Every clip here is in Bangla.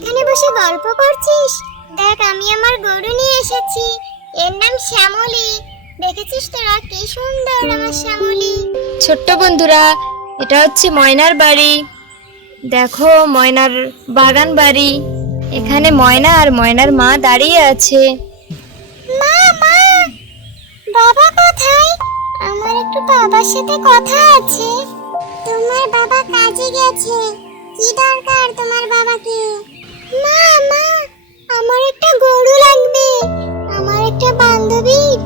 এখানে বসে গল্প করছিস? দেখ আমি আমার গরু নিয়ে এসেছি। এর নাম শ্যামলী। দেখেছিস তোরা কি সুন্দর আমার শ্যামলী। ছোট্ট বন্ধুরা, এটা হচ্ছে ময়নার বাড়ি। দেখো ময়নার বাগান বাড়ি। এখানে ময়না আর ময়নার মা দাঁড়িয়ে আছে। মা মা, বাবা কোথায়? আমার একটু বাবার সাথে কথা আছে। তোমার বাবা কাজে গেছে। কি দরকার তোমার বাবাকে? মা মা, আমার একটা গরু লাগবে। আমার একটা বান্ধবীর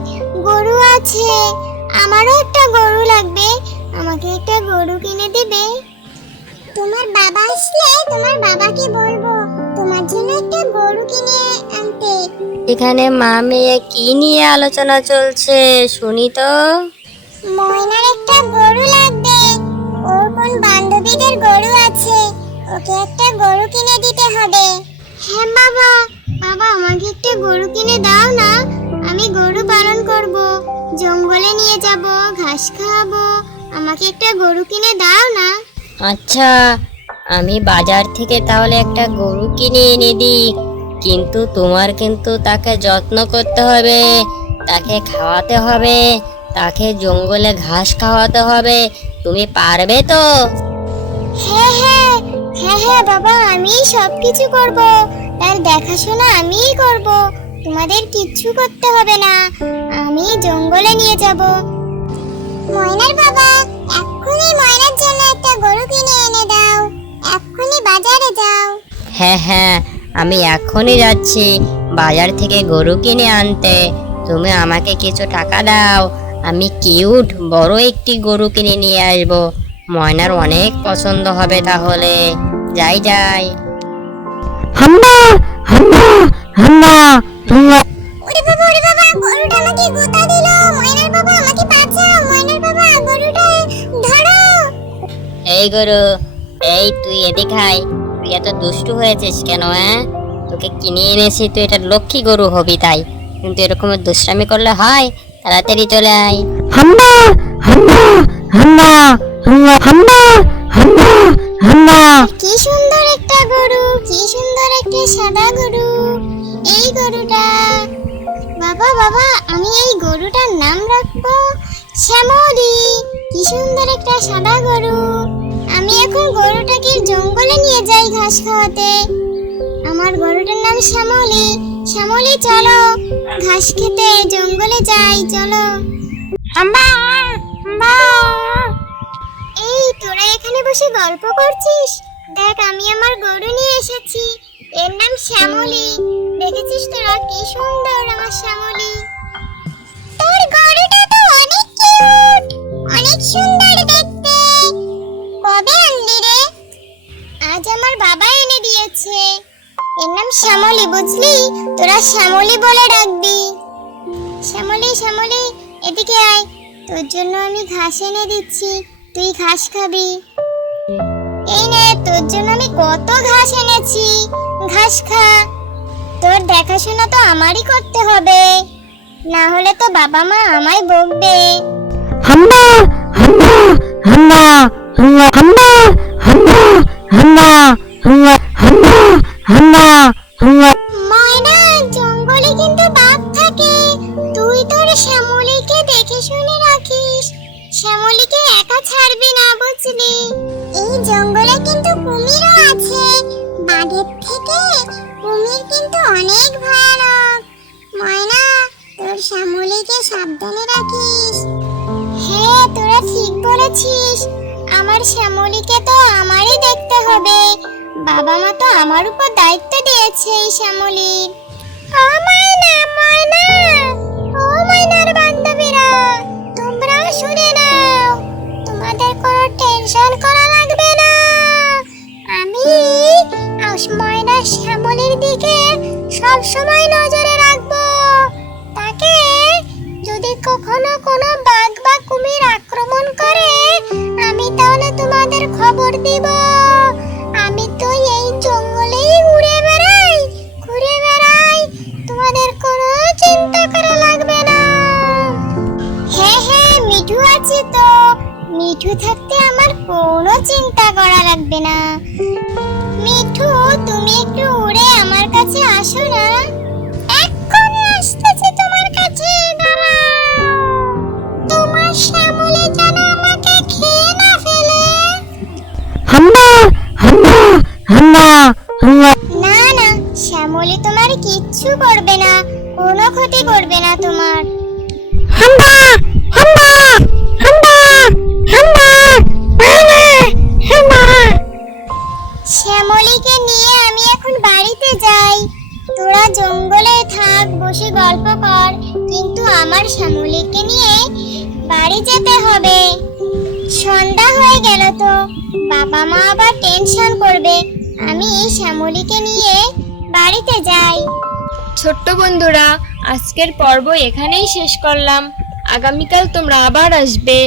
গরু আছে, আমারও একটা গরু লাগবে। আমাকে একটা গরু কিনে দিবে? তোমার বাবা আসলে তোমার বাবাকে বলবো তোমার জন্য একটা গরু কিনে আনতে। এখানে মা মেয়ে কি নিয়ে আলোচনা চলছে শুনি তো। ময়নার একটা গরু লাগবে। ওর কোন বান্ধবীদের গরু আছে, ওকে একটা গরু কিনে দিতে হবে। হ্যাঁ বাবা, বাবা আমাকে একটা গরু কিনে দাও না। আমি গরু পালন করব, জঙ্গলে নিয়ে যাব, ঘাস খাওয়াবো। আমাকে একটা গরু কিনে দাও না। আচ্ছা, আমি বাজার থেকে তাহলে একটা গরু কিনে এনে দিই, কিন্তু তোমার কিন্তু তাকে যত্ন করতে হবে, তাকে খাওয়াতে হবে, তাকে জঙ্গলে ঘাস খাওয়াতে হবে। তুমি পারবে তো? হ্যাঁ হ্যাঁ হ্যাঁ হ্যাঁ বাবা, আমি সব কিছু করব। তার দেখাশোনা আমিই করব। তোমাদের কিচ্ছু করতে হবে না, আমি জঙ্গলে নিয়ে যাব। ময়নার বাবা, এক্ষুনি ময়নার জন্য একটা গরু কিনে এনে দাও। এক্ষুনি বাজারে যাও। হ্যাঁ হ্যাঁ, আমি এখনই যাচ্ছি বাজার থেকে গরু কিনে আনতে। তুমি আমাকে কিছু টাকা দাও, আমি কিউট বড় একটি গরু কিনে নিয়ে আসবো। ময়নার অনেক পছন্দ হবে তাহলে। যাই যাই। হাম্মা হাম্মা হাম্মা হাম্মা। ওরে বাবা, গরুটা আমাকে গোতা দিল। ময়নার বাবা আমাকে বাঁচাও। ময়নার বাবা, গরুটা ধরো। এই গরু, এই তুই এদিকে আয়। তুই এত দুষ্টু হয়েছিস কেন? তোকে কিনে এনেছি, তুই এটা লক্ষ্মী গরু হবি তাই, কিন্তু এরকম দুষ্টামি করলে হয়? তাড়াতাড়ি চলে আয়। হাম্মা হাম্মা হাম্মা হাম্মা হাম্মা হাম্মা হাম্মা। কি সুন্দর একটা গরু, কি সুন্দর একটা সাদা গরু। এই গরুটা, বাবা বাবা, আমি এই গরুটার নাম রাখবো শ্যামলী। কি সুন্দর একটা সাদা গরু। আমি এখন গরুটাকে জঙ্গলে নিয়ে যাই ঘাস খাওয়াতে। আমার গরুটার নাম শ্যামলী। শ্যামলী চলো ঘাস খেতে জঙ্গলে যাই, চলো। এই তোরা এখানে বসে গল্প করছিস? দেখ আমি আমার গরু নিয়ে এসেছি। এর নাম শ্যামলী। দেখেছিস তোরা কি সুন্দর আমার শ্যামলী। তোর গরুটা তো অনেক কিউট, অনেক সুন্দর দেখতে। কবে আনলি রে? আজ আমার বাবা এনে দিয়েছে। এর নাম শ্যামলী, বুঝলি? তোরা শ্যামলী বলে ডাকবি। শ্যামলী শ্যামলী, এদিকে আয়। তোর জন্য আমি ঘাস এনে দিচ্ছি, তুই ঘাস খাবি। এই নে, তোর জন্য আমি কত ঘাস এনেছি, ঘাস খা। তোর দেখাশোনা তো আমারই করতে হবে, না হলে তো বাবা মা আমায় বকবে। হাম্মা হাম্মা হাম্মা হাম্মা হাম্মা হাম্মা হাম্মা হাম্মা হাম্মা হাম্মা হাম্মা। ময়না, জঙ্গলে কিন্তু বাঘ থাকে। তুই তোর শ্যামলীকে দেখে শুনে রাখিস। শ্যামলীকে একা ছাড়বি না, বুঝলি? এই জঙ্গলে কিন্তু কুমিরও আছে। বাঘের থেকে কুমির কিন্তু অনেক ভয়ানক। ময়না, তোর শ্যামলীকে সাবধানে রাখিস। হ্যাঁ, তোরা ঠিক বলেছিস। আমার শ্যামলীকে তো আমারই দেখতে হবে। বাবা মা তো আমার উপর দায়িত্ব দিয়েছে এই শ্যামলীর। ও ময়না, ময়না, ও ময়নার বান্ধবীরা, তোমরা শুনে নাও। তোমাদের কোনো টেনশন করা লাগবে না। আমি ময়না শ্যামলীর দিকে সব সময় নজরে রাখবো। তাকে যদি কখনো কোনো বাঘ বা কুমির আক্রমণ করে, আমি তাহলে তোমাদের খবর দিব। আমি তো এই জঙ্গলেই ঘুরে বেড়াই, তোমাদের কোনো চিন্তা করা লাগবে না। হ্যাঁ হ্যাঁ, মিঠু আছে তো। মিঠু থাকতে আমার কোনো চিন্তা করা লাগবে না। মিঠু, তুমি একটু না না, শ্যামলী তোমার কিচ্ছু করবে না, কোনো ক্ষতি করবে না তোমার। শ্যামলীকে নিয়ে আমি এখন বাড়িতে যাই। তোরা জঙ্গলে থাক, বসে গল্প কর, কিন্তু আমার শ্যামলীকে নিয়ে বাড়ি যেতে হবে। সন্ধ্যা হয়ে গেল তো, বাবা মা আবার টেনশন করবে। আমি শ্যামলীকে নিয়ে বাড়িতে যাই। ছোট্ট বন্ধুরা, আজকের পর্ব এখানেই শেষ করলাম। আগামীকাল তোমরা আবার আসবে।